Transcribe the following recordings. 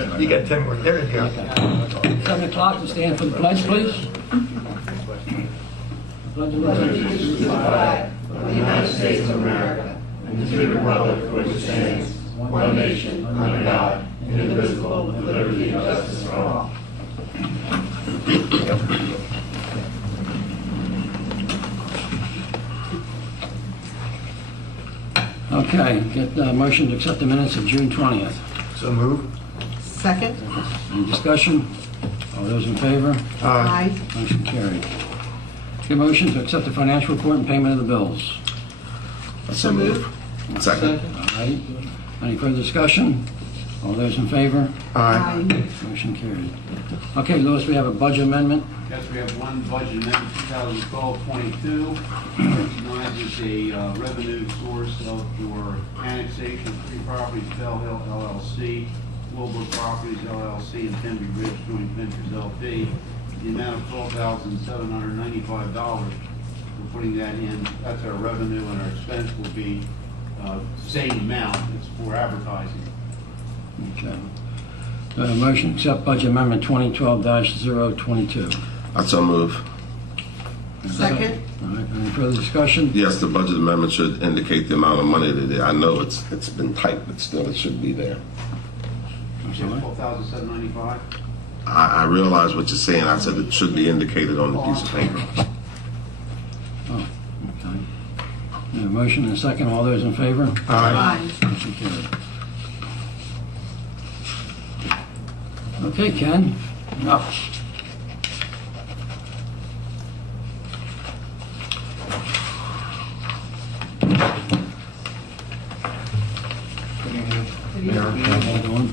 You got 10 more. There you go. Okay. 7 o'clock to stand for the pledge, please. Pledge of allegiance to the flag of the United States of America and to the republic for which it stands, one nation, under God, indivisible, with liberty and justice for all. Okay, get a motion to accept the minutes of June 20th. So move. Second. Any discussion? All those in favor? Aye. Motion carried. Get a motion to accept the financial report and payment of the bills. So move. Second. All right. Any further discussion? All those in favor? Aye. Motion carried. Okay, Louis, we have a budget amendment. Yes, we have one budget amendment, 2012-22, recognizes a revenue source for annexation of 3 properties, Bell Hill LLC, Willbrook Properties LLC, and Henry Ridge Joint Ventures LP, the amount of $12,795. We're putting that in, that's our revenue, and our expense will be same amount, it's for advertising. Okay. Motion to accept budget amendment 2012-022. I so move. Second. All right, any further discussion? Yes, the budget amendment should indicate the amount of money that I know it's been tight, but still it should be there. I'm sorry? $12,795. I realize what you're saying. I said it should be indicated on the piece of paper. Oh, okay. Motion and a second. All those in favor? Aye. Motion carried. Okay, Ken. Up. Mayor, How you doing?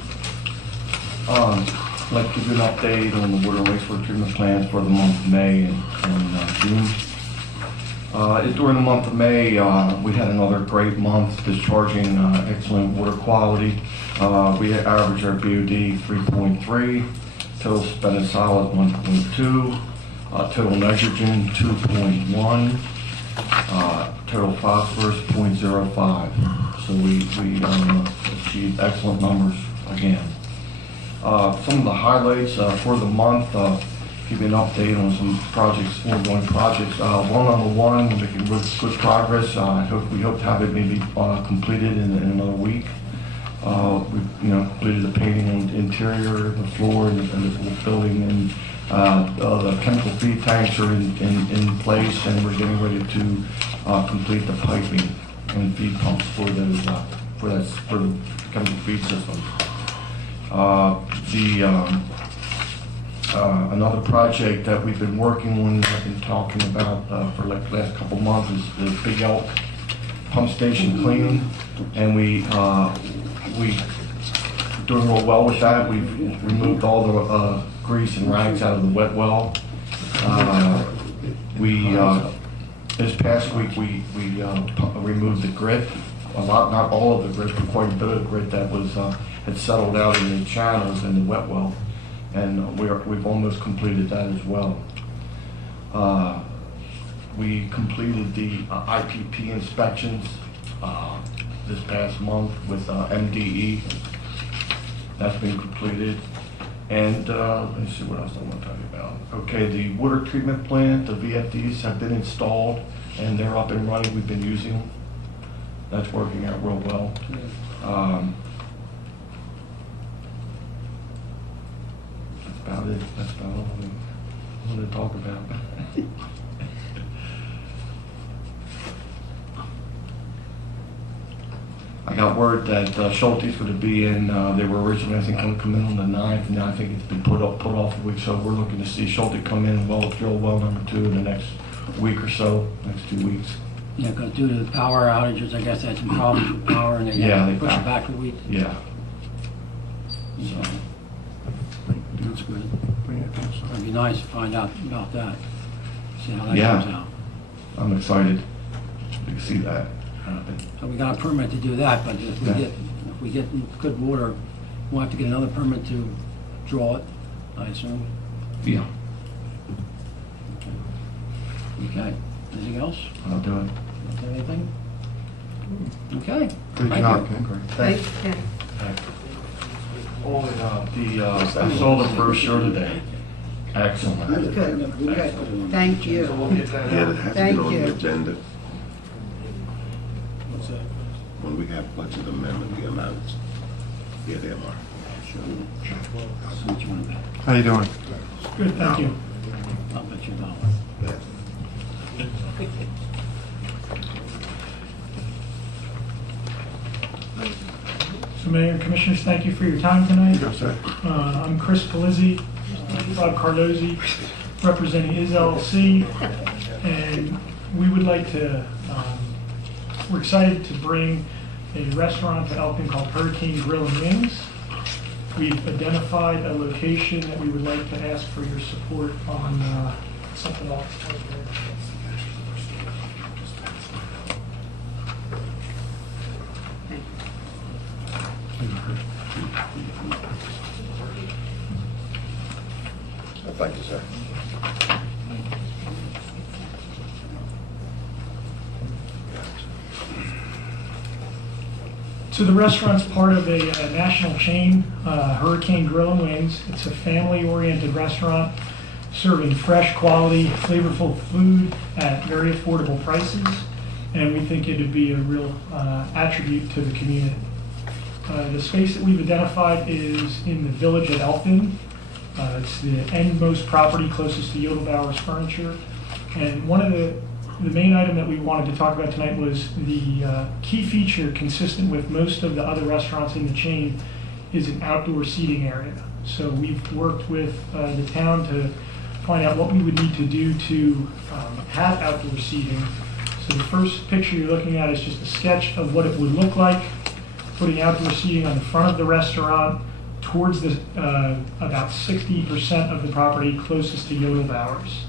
I'd like to give you an update on the water and wastewater treatment plants for the month of May and June. During the month of May, we had another great month discharging excellent water quality. We averaged our BOD 3.3, total spent solid 1.2, total nitrogen 2.1, total phosphorus 0.05. So we achieved excellent numbers again. Some of the highlights for the month, give you an update on some projects, ongoing projects. Well number 1, we're making good progress. We hope to have it maybe completed in another week. We completed the painting on the interior, the floor, and the building, and the chemical feed tanks are in place, and we're getting ready to complete the piping and feed pumps for those for the chemical feed systems. Another project that we've been working on, I've been talking about for like the last couple months, is the Big Elk pump station cleaning, and we doing real well with that. We've removed all the grease and rags out of the wet well. This past week we removed the grit, not all of the grit, but quite a bit of grit that was had settled out in the channels in the wet well, and we've almost completed that as well. We completed the IPP inspections this past month with MDE. That's been completed. And let's see what else I want to tell you about. Okay, the water treatment plant, the VFDs have been installed and they're up and running. We've been using them. That's working out real well. That's about it. That's about all I want to talk about. I got word that Schulte's going to be in, they were originally, I think, going to come in on the 9th, and now I think it's been put off a week, so we're looking to see Schulte come in, drill well number 2 in the next week or so, next 2 weeks. Yeah, because due to the power outages, I guess they had some problems with power, and they pushed it back a week. Yeah. So, that's good. It'd be nice to find out about that, see how that comes out. I'm excited to see that. So we got a permit to do that, but if we get good water, we'll have to get another permit to draw it, I assume. Yeah, Okay. Anything else? I'll do it. Anything? Okay. Good Thank job, you. Ken. Thanks, Ken. Thanks. I saw the brochure today. Excellent. Good, good. Thank you. Yeah, it has to Thank be on you. the agenda. What's that? When we have budget amendment, the amounts. Yeah, they are. So what you want to bet? How you doing? Good, thank you. I'll bet you a dollar. So Mayor and Commissioners, thank you for your time tonight. Yes, sir. I'm Chris Pelizzi, Rob Cardozi, representing IS LLC, and we would like to, we're excited to bring a restaurant to Elkton called Hurricane Grill and Wings. We've identified a location that we would like to ask for your support on something else. Thank you, sir. So the restaurant's part of a national chain, Hurricane Grill and Wings. It's a family-oriented restaurant serving fresh, quality, flavorful food at very affordable prices, and we think it would be a real attribute to the community. The space that we've identified is in the village at Elkton. It's the endmost property closest to Yodelbauer's Furniture. And one of the main item that we wanted to talk about tonight was the key feature consistent with most of the other restaurants in the chain is an outdoor seating area. So we've worked with the town to find out what we would need to do to have outdoor seating. So the first picture you're looking at is just a sketch of what it would look like, putting outdoor seating on the front of the restaurant towards the about 60% of the property closest to Yodelbauer's.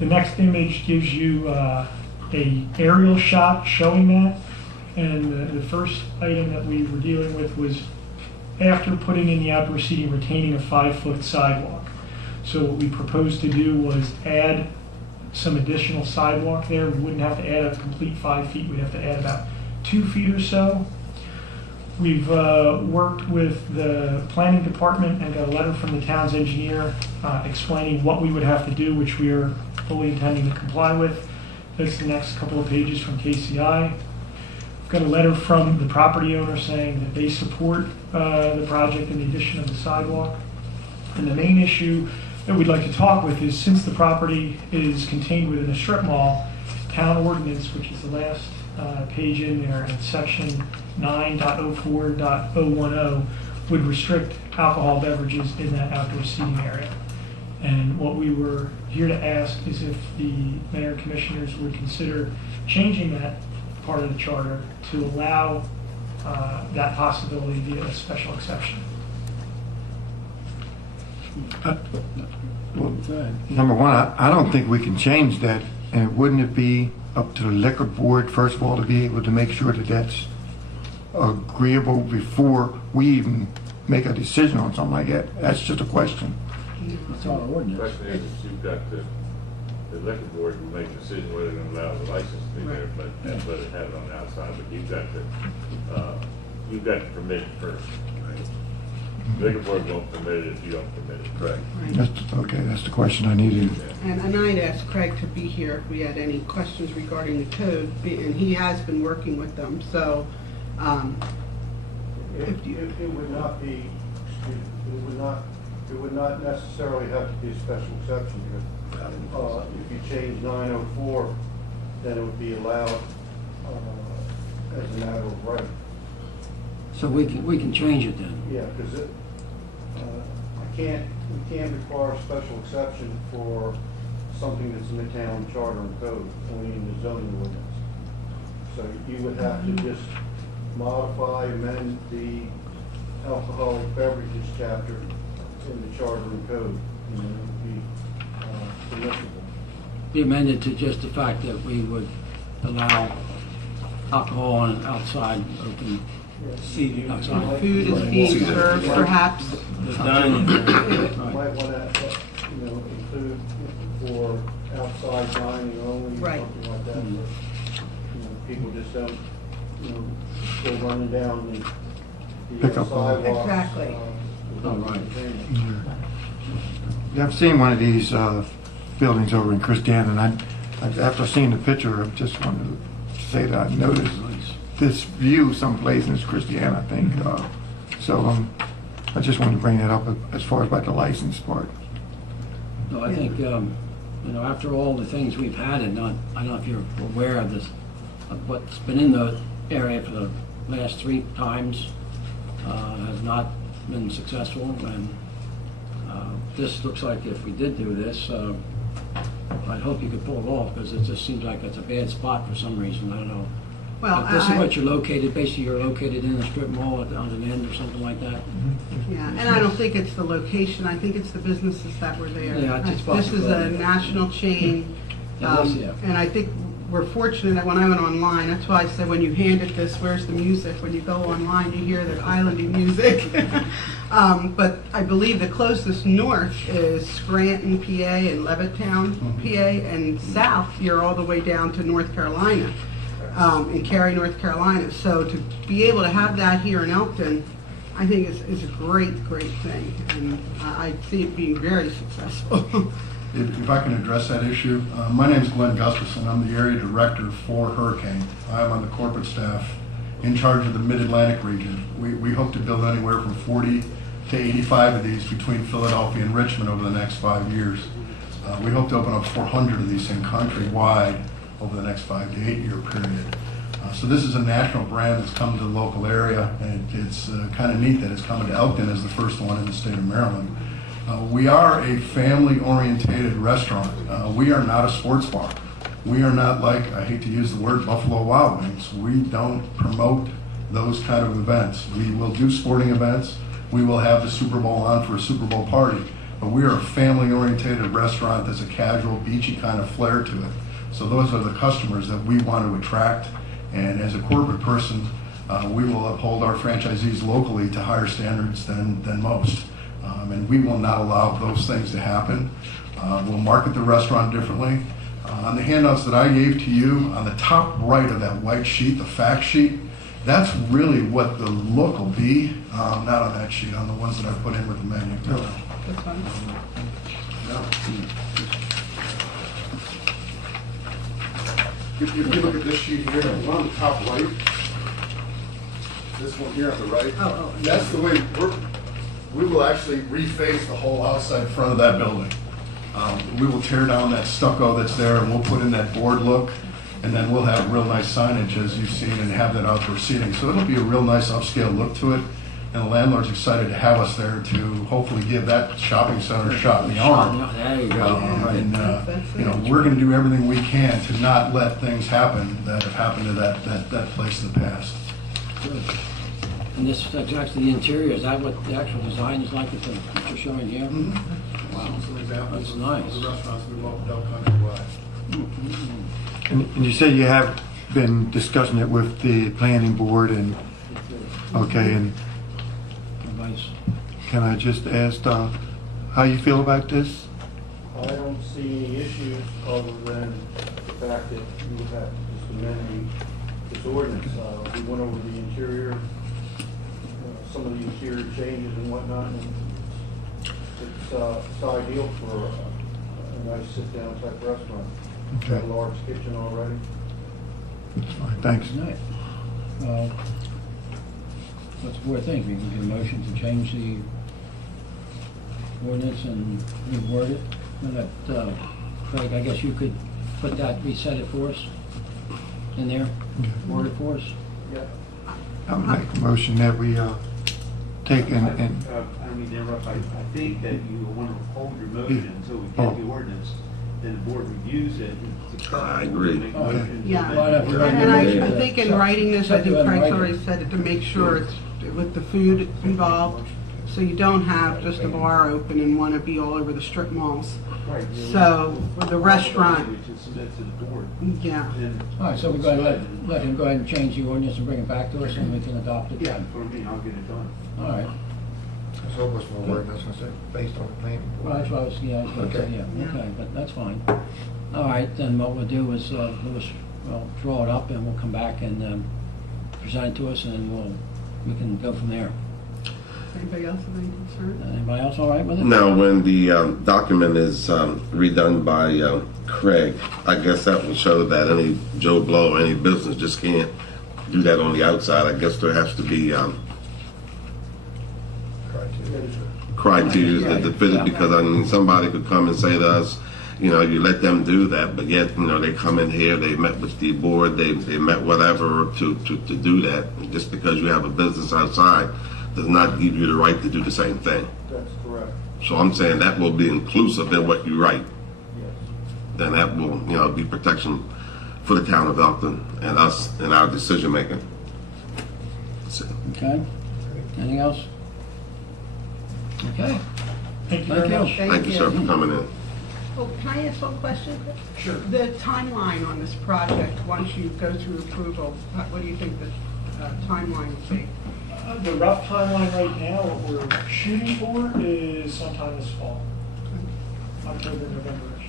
The next image gives you a aerial shot showing that, and the first item that we were dealing with was after putting in the outdoor seating, retaining a 5-foot sidewalk. So what we proposed to do was add some additional sidewalk there. We wouldn't have to add a complete 5 feet, we'd have to add about 2 feet or so. We've worked with the planning department and got a letter from the town's engineer explaining what we would have to do, which we are fully intending to comply with. That's the next couple of pages from KCI. We've got a letter from the property owner saying that they support the project and the addition of the sidewalk. And the main issue that we'd like to talk with is, since the property is contained within a strip mall, town ordinance, which is the last page in there, in section 9.04.010, would restrict alcohol beverages in that outdoor seating area. And what we were here to ask is if the mayor and commissioners would consider changing that part of the charter to allow that possibility via a special exception. Well, number one, I don't think we can change that, and wouldn't it be up to the liquor board, first of all, to be able to make sure that that's agreeable before we even make a decision on something like that? That's just a question. It's our ordinance. Question is, that you've got the liquor board will make a decision whether they're going to allow the license to be there, but whether to have it on the outside, but you've got to permit it first. The liquor board won't permit it if you don't permit it. Correct. Okay, that's the question I needed. And I'd asked Craig to be here if we had any questions regarding the code, and he has been working with them, so. It would not be, it would not necessarily have to be a special exception here. If you change 904, then it would be allowed as a matter of right. So we can change it then. Yeah, because we can't require a special exception for something that's in the town charter and code, only in the zoning ordinance. So you would have to just modify, amend the alcoholic beverages chapter in the charter and code, and then it would be permissible. Be amended to just the fact that we would allow alcohol on outside open seating. Outside. Food is being served, perhaps. You might want to, include for outside dining only, Right. something like that. Where, people just don't, go running down the Pick up on it. sidewalks. Exactly. Oh, right. Yeah, I've seen one of these buildings over in Christiana, and after seeing the picture, I just wanted to say that I noticed this view someplace in Christiana, I think. I just wanted to bring that up as far as about the license part. No, I think, after all the things we've had, and I don't know if you're aware of this, of what's been in the area for the last 3 times has not been successful, and this looks like if we did do this, I'd hope you could pull it off, because it just seems like it's a bad spot for some reason, I don't know. Well, But this is what you're located, basically you're located in a strip mall on an end or something like that? Yeah, and I don't think it's the location, I think it's the businesses that were there. Yeah, it's This is a possibility. national chain, Yeah, that's- yeah. and I think we're fortunate that when I went online, that's why I said when you handed this, where's the music? When you go online, you hear the islandy music. But I believe the closest north is Scranton, PA, and Levittown, PA, and south, you're all the way down to North Carolina, in Cary, North Carolina. So to be able to have that here in Elkton, I think is a great thing, and I see it being very successful. If I can address that issue, my name is Glenn Gustafson. I'm the area director for Hurricane. I'm on the corporate staff in charge of the Mid-Atlantic region. We hope to build anywhere from 40 to 85 of these between Philadelphia and Richmond over the next 5 years. We hope to open up 400 of these things countrywide over the next 5 to 8 year period. So this is a national brand that's come to the local area, and it's kind of neat that it's coming to Elkton as the first one in the state of Maryland. We are a family-orientated restaurant. We are not a sports bar. We are not like, I hate to use the word, Buffalo Wild Wings. We don't promote those kind of events. We will do sporting events. We will have the Super Bowl on for a Super Bowl party. But we are a family-orientated restaurant that's a casual, beachy kind of flair to it. So those are the customers that we want to attract. And as a corporate person, we will uphold our franchisees locally to higher standards than most. And we will not allow those things to happen. We'll market the restaurant differently. On the handouts that I gave to you, on the top right of that white sheet, the fact sheet, that's really what the look will be. Not on that sheet, on the ones that I put in with the menu. That's fine. If you look at this sheet here, on the top right, this one here on the right, Oh. that's the way we will actually reface the whole outside front of that building. We will tear down that stucco that's there, and we'll put in that board look, and then we'll have real nice signage as you've seen, and have that outdoor seating. So it'll be a real nice upscale look to it, and the landlord's excited to have us there to hopefully give that shopping center a shot in the arm. There you go. And we're going to do everything we can to not let things happen that have happened to that place in the past. Good. And this is actually the interior, is that what the actual design is like that you're showing here? Wow, that's nice. The restaurants we opened up countrywide. And you say you have been discussing it with the planning board, and and Advice. can I just ask how you feel about this? I don't see any issues other than the fact that you would have to just amend this ordinance. We went over the interior, some of the interior changes and whatnot, and it's ideal for a nice sit-down type restaurant. Okay. Got a large kitchen already. Fine, thanks. Nice. What's the board think? We can get a motion to change the ordinance and reword it? And that, Craig, I guess you could put that, reset it for us in there, word it for us? Yeah. I would make a motion that we take and I don't mean to interrupt, I think that you want to hold your motion until we get the ordinance, then the board reviews it. I agree. Make a motion. Yeah, Well, if you're and ready I to- think in writing this, I think Set Craig's to already said it, to make sure it's with the food involved, so you don't have just a bar open and want to be all over the strip malls. Right. So, for the restaurant, To submit to the board. yeah. Then- All right, so we're going to let him go ahead and change the ordinance and bring it back to us, and we can adopt it Yeah, then. for me, I'll get it done. All right. So it was more word, that's what I said, based on the planning Well, that's what I was gonna say, Okay. yeah, okay, but that's fine. All right, then what we'll do is, we'll draw it up, and we'll come back and present it to us, and we can go from there. Anybody else have any concern? Anybody else all right with it? Now, when the document is redone by Craig, I guess that will show that any Joe Blow, any business just can't do that on the outside. I guess there has to be criteria to fit it, because I mean, somebody could come and say to us, you know, you let them do that, but yet, you know, they come in here, they met with the board, they met whatever to do that. Just because you have a business outside does not give you the right to do the same thing. That's correct. So I'm saying that will be inclusive in what you write. Yes. Then that will, you know, be protection for the town of Elkton and us in our decision making. That's it. Okay. Anything else? Okay. Thank you very Thank you. much. Thank you, sir, for coming in. Oh, can I ask one question? Sure. The timeline on this project, once you go through approval, what do you think the timeline will be? The rough timeline right now, what we're shooting for is sometime this fall, October, November-ish.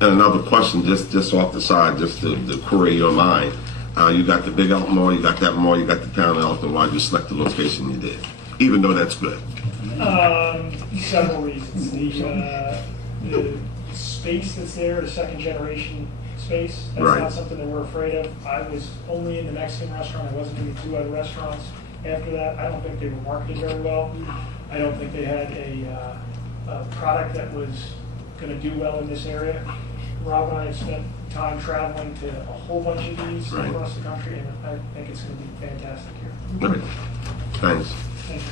And another question, just off the side, just to query your mind. You got the big Elkton Mall, you got that mall, you got the town of Elkton. Why'd you select the location you did? Even though that's good. Several reasons. The space that's there, the second generation space, that's Right. not something that we're afraid of. I was only in the Mexican restaurant, I wasn't in the two other restaurants after that. I don't think they were marketed very well. I don't think they had a product that was gonna do well in this area. Rob and I have spent time traveling to a whole bunch of these Right. across the country, and I think it's gonna be fantastic here. All right. Thanks. Thank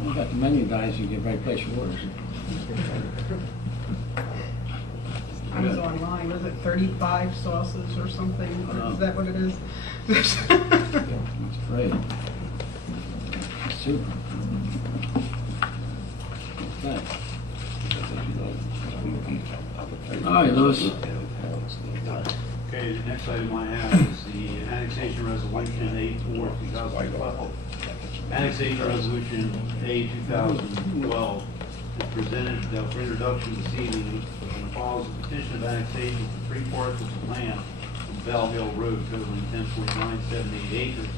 you. You got the menu guys, you get right place your orders. I was online, was it 35 sauces or something? Is that what it is? That's great. Super. Okay. All right, Louis. Okay, the next item I have is the annexation resolution A4/2012. Annexation resolution A 2012 is presented for introduction this evening and follows a petition of annexation for 3 parcels of land from Bell Hill Road totaling 10.978 acres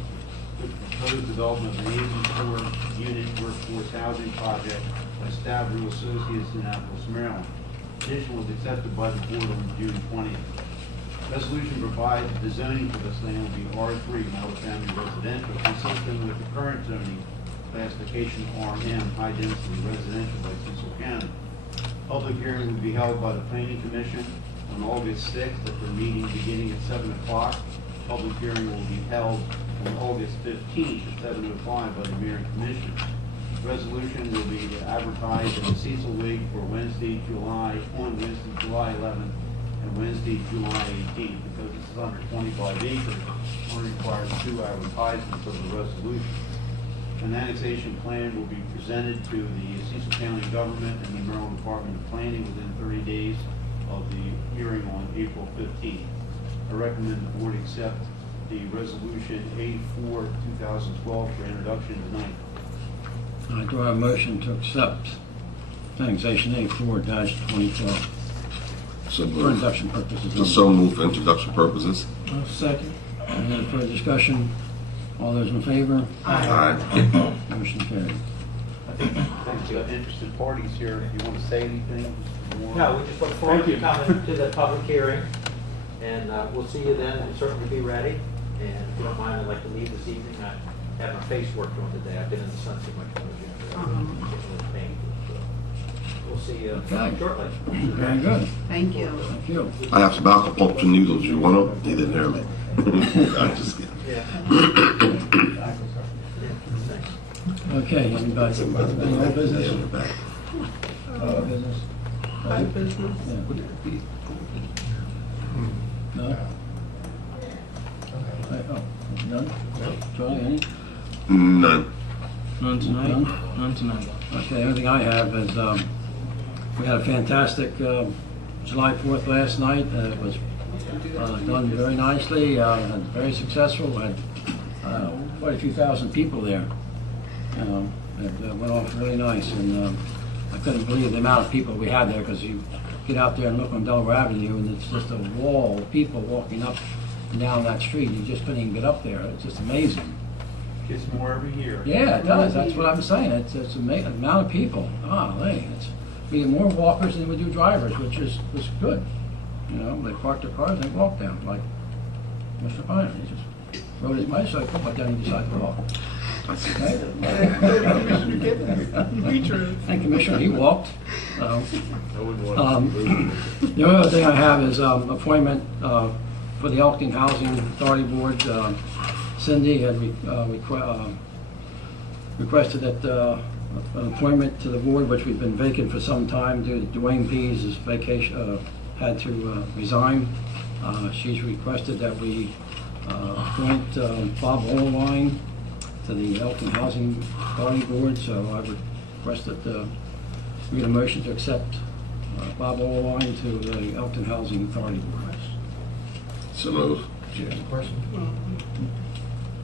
with proposed development of an 84-unit workforce housing project by Stavro Associates in Annapolis, Maryland. Petition was accepted by the board on June 20th. Resolution provides the zoning for this land will be R3, multifamily residential, consistent with the current zoning classification RM, high density residential by Cecil County. Public hearing will be held by the Planning Commission on August 6th at their meeting beginning at 7 o'clock. Public hearing will be held on August 15th at 7:05 by the Mayor and Commission. Resolution will be advertised in the Cecil League for Wednesday, July 11th and Wednesday, July 18th. Because this is under 25 acres, one requires 2 advertisements of the resolution. An annexation plan will be presented to the Cecil County government and the Maryland Department of Planning within 30 days of the hearing on April 15th. I recommend the board accept the resolution A4/2012 for introduction tonight. I do have a motion to accept annexation A4-2012 So for moved. introduction purposes. So moved for introduction purposes. Second. Any other further discussion? All those in favor? Aye. Motion carried. Thank you. Interested parties here, if you want to say anything more. No, we just look forward to coming to the public hearing, and we'll see you then, and certainly be ready. And if you don't mind, I'd like to leave this evening. I had my face worked on today. I've been in the sun too much. We'll see you Okay. shortly. Very good. Thank you. Thank you. I have some acupuncture needles. You want them? He didn't hear me. I'm just kidding. Yeah. Okay, anybody, any old business? In the back. Old business? High business. Yeah. No? Oh, none? Charlie, any? None. None tonight? None tonight. Okay, the only thing I have is, we had a fantastic July 4th last night. It was done very nicely, and very successful. Had quite a few thousand people there. It went off really nice, and I couldn't believe the amount of people we had there, because you get out there and look on Delaware Avenue, and it's just a wall of people walking up and down that street. You just couldn't even get up there. It's just amazing. Gets more every year. Yeah, it does, that's what I'm saying, it's the amount of people, it's, we get more walkers than we do drivers, which is good. You know, they park their cars, they walk down, like Mr. Pine, he just rode his bicycle, but then he decided to walk. Right? And Commissioner, he walked. I wouldn't want The only other thing I have is appointment for the Elkton Housing Authority Board. Cindy had requested that an appointment to the board, which we've been vacant for some time due to Dwayne Pease' vacation, had to resign. She's requested that we appoint Bob Orline to the Elkton Housing Authority Board, so I would request that we get a motion to accept Bob Orline to the Elkton Housing Authority Board. So move. Do you have a question?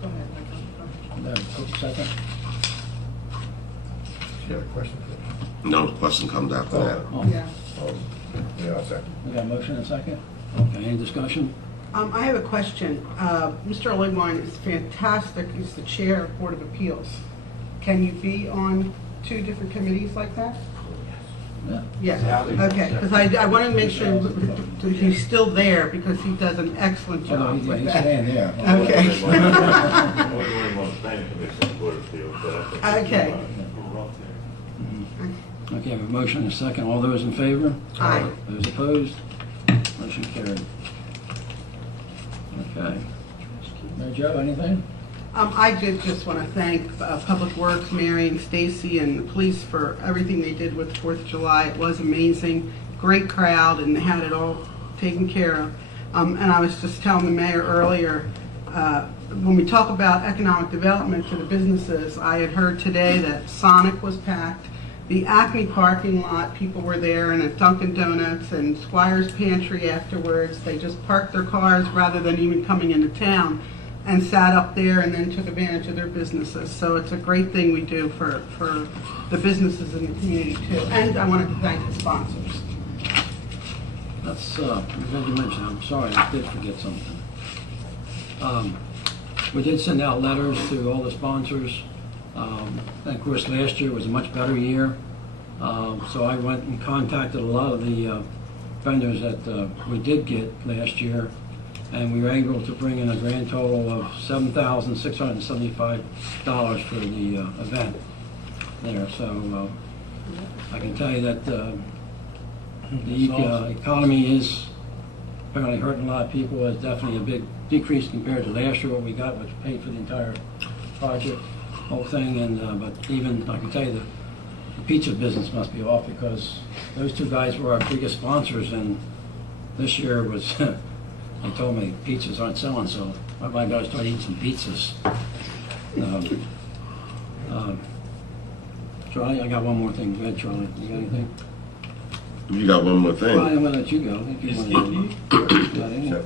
Go ahead. Second? Do you have a question for me? No question comes after that. Oh, Yeah. Yeah, I'll second. we got a motion and a second? Okay, any discussion? I have a question. Mr. Oligwine is fantastic. He's the chair of Board of Appeals. Can you be on 2 different committees like that? Yeah. Yes. Okay, because I want to make sure that he's still there because he does an excellent Oh, no, job. he's like that. staying there. I Okay. wouldn't want the planning commission board of appeals, but I think. Okay. We're up there. Okay, we have a motion and a second. All those in favor? Aye. Those opposed? Motion carried. Okay. Mary Jo, anything? I did just want to thank Public Works, Mary and Stacy, and the police for everything they did with 4th of July. It was amazing, great crowd, and they had it all taken care of. And I was just telling the mayor earlier, when we talk about economic development for the businesses, I had heard today that Sonic was packed, the Acme parking lot, people were there, and at Dunkin' Donuts and Squire's Pantry afterwards. They just parked their cars rather than even coming into town and sat up there and then took advantage of their businesses. So it's a great thing we do for the businesses in the community too. And I wanted to thank the sponsors. That's, I'm glad you mentioned, I'm sorry, I did forget something. We did send out letters to all the sponsors. And of course, last year was a much better year. So I went and contacted a lot of the vendors that we did get last year, and we were able to bring in a grand total of $7,675 for the event there. So I can tell you that the economy is apparently hurting a lot of people. It's definitely a big decrease compared to last year, what we got, which paid for the entire project, whole thing. And but even I can tell you the pizza business must be off because those 2 guys were our biggest sponsors, and this year was they told me pizzas aren't selling, so I might better start eating some pizzas. Charlie, I got one more thing. Go ahead, Charlie. You got anything? You got one more Well, I'm thing. gonna let you go. If you wanna-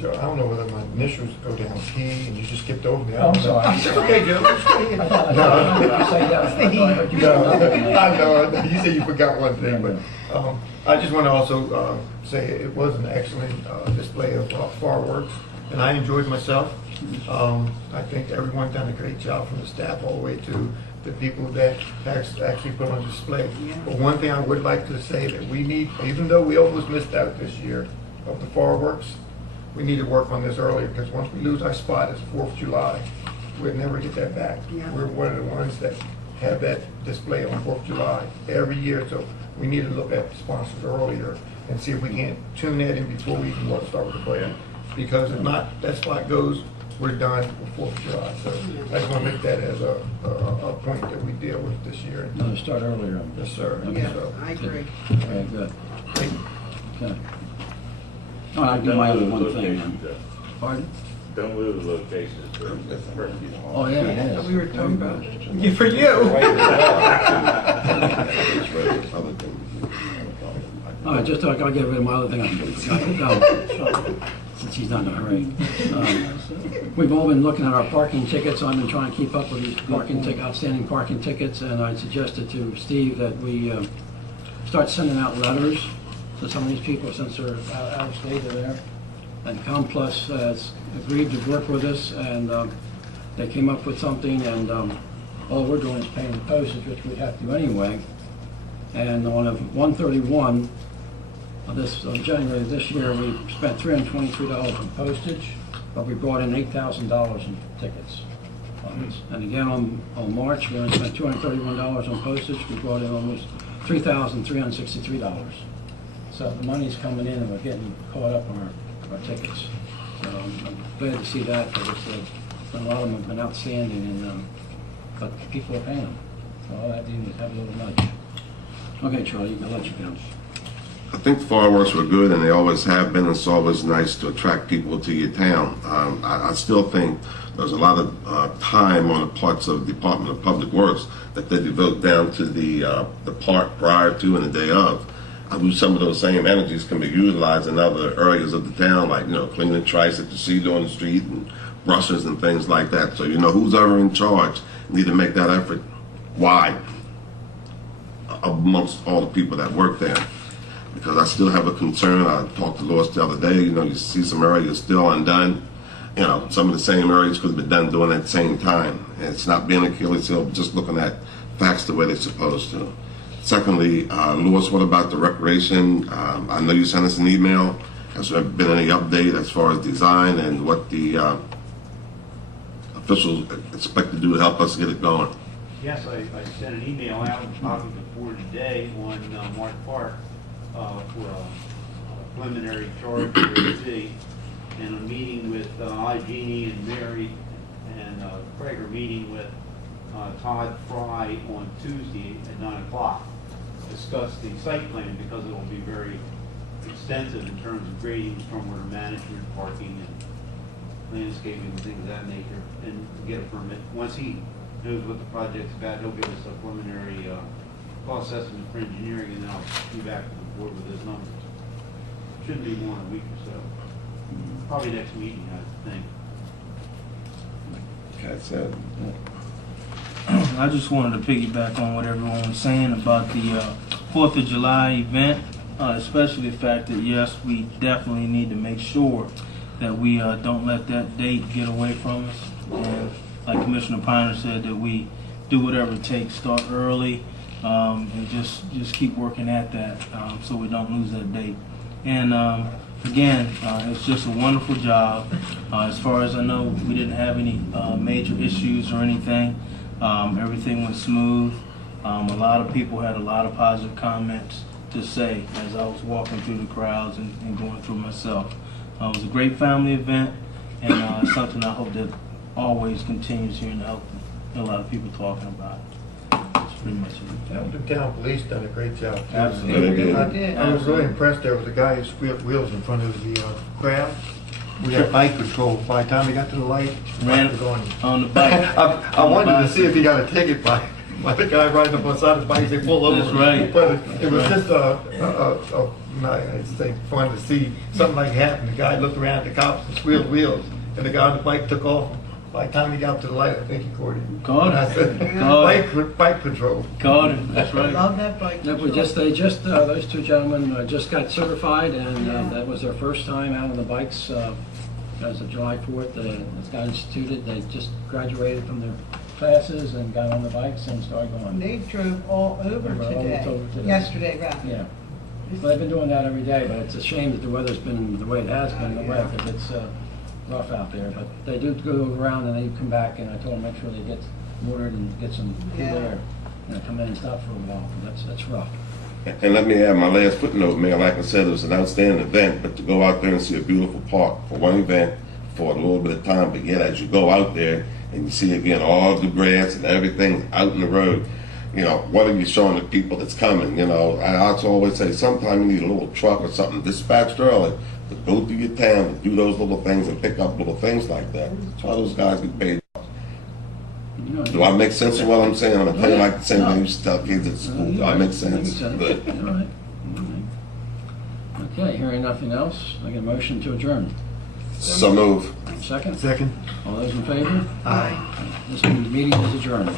So I don't know whether my initials go down P and you just skipped over me. I Oh, I'm don't know. sorry. Okay, Joe. I thought you said that. I thought I heard you say No, another I know, you said you forgot one thing, but I just want to also say it was an excellent display of fireworks, and I enjoyed myself. I think everyone done a great job from the staff all the way to the people that actually put on display. But one thing I would like to say that we need, even though we almost missed out this year of the fireworks, we need to work on this earlier, because once we lose our spot as 4th of July, we'll never get that back. Yeah. We're one of the ones that have that display on 4th of July every year, so we need to look at sponsors earlier and see if we can't tune that in before we even start with the plan. Because if not, that spot goes, we're done with 4th of July. So I just want to make that as a point that we deal with this year. No, start earlier. Yes, sir. Yeah, So, I agree. Okay, good. Okay. All right, I'll do my other one thing then. Pardon? Don't move the locations for curfew. Oh, yeah, it is. We were talking about it. For you. All right, just I'll get rid of my other thing I forgot. Since he's not in a hurry. We've all been looking at our parking tickets. I've been trying to keep up with these outstanding parking tickets, and I suggested to Steve that we start sending out letters to some of these people since they're out of state or there. And ComPlus has agreed to work with us, and they came up with something, and all we're doing is paying the postage, which we'd have to do anyway. And on a 131, of January this year, we spent $323 on postage, but we brought in $8,000 in tickets. And again, on March, we only spent $231 on postage. We brought in almost $3,363. So the money's coming in, and we're getting caught up on our tickets. So I'm glad to see that, because a lot of them have been outstanding, and but people are paying them. So all I have to do is have a little nudge. Okay, Charlie, I'll let you go. I think the fireworks were good, and they always have been. It's always nice to attract people to your town. I still think there's a lot of time on the parts of the Department of Public Works that they devote down to the park prior to and the day of. I believe some of those same energies can be utilized in other areas of the town, like cleaning trash that you see on the street and brushes and things like that. So who's ever in charge need to make that effort wide amongst all the people that work there. Because I still have a concern. I talked to Lois the other day. You see some areas still undone. Some of the same areas could have been done during that same time. And it's not being Achilles heel, just looking at facts the way they're supposed to. Secondly, Lois, what about the recreation? I know you sent us an email. Has there been any update as far as design and what the officials expect to do to help us get it going? Yes, I sent an email out talking to the board today on Mark Park for a preliminary charge for the fee, and a meeting with Jeannie and Mary and Craig are meeting with Todd Fry on Tuesday at 9 o'clock to discuss the site plan, because it will be very extensive in terms of grading, stormwater management, parking, and landscaping and things of that nature, and get a permit. Once he knows what the project's about, he'll give us a preliminary cost estimate for engineering, and then I'll be back to the board with his numbers. Shouldn't be more than a week or so. Probably next meeting, I think. Okay, so I just wanted to piggyback on what everyone was saying about the 4th of July event, especially the fact that, yes, we definitely need to make sure that we don't let that date get away from us. And like Commissioner Piner said, that we do whatever it takes, start early, and just keep working at that so we don't lose that date. And again, it's just a wonderful job. As far as I know, we didn't have any major issues or anything. Everything went smooth. A lot of people had a lot of positive comments to say as I was walking through the crowds and going through myself. It was a great family event, and something I hope that always continues here in Elkton. A lot of people talking about it. That's pretty much it. The town police done a great job, too. Absolutely. I was really impressed. There was a guy who squealed wheels in front of the crowd. We had bike patrol. By the time he got to the light, the bike was going. On the bike. I wanted to see if he got a ticket by the guy riding up on the side of the bike. They pulled over. That's right. But it was just I'd say fun to see something like happen. The guy looked around at the cops and squealed wheels, and the guy on the bike took off. By the time he got to the light, I think he caught him. Caught him. I said, bike patrol. Caught him. That's right. Love that bike. Yeah, those two gentlemen just got certified, and that was their first time out on the bikes as of July 4th. It's got instituted. They just graduated from their classes and got on the bikes and started going. They drove all over today. Yesterday, rather. Yeah. Well, they've been doing that every day, but it's a shame that the weather's been the way it has been, the way, because it's rough out there. But they do go around and they come back, and I told them make sure they get watered and get some cool air. Come in and stop for a while. That's rough. And let me add my last footnote, Mayor. Like I said, it was an outstanding event, but to go out there and see a beautiful park for one event for a little bit of time, but yet as you go out there and you see again all the grass and everything out in the road, what are you showing the people that's coming? I also always say sometimes you need a little truck or something dispatched early to go through your town and do those little things and pick up little things like that. That's why those guys get paid. Do I make sense of what I'm saying? I'm going to tell you like the same thing you used to tell kids at school. Do I make sense? Good. All right. Okay, hearing nothing else, I get a motion to adjourn. So move. Second? Second. All those in favor? Aye. This meeting is adjourned.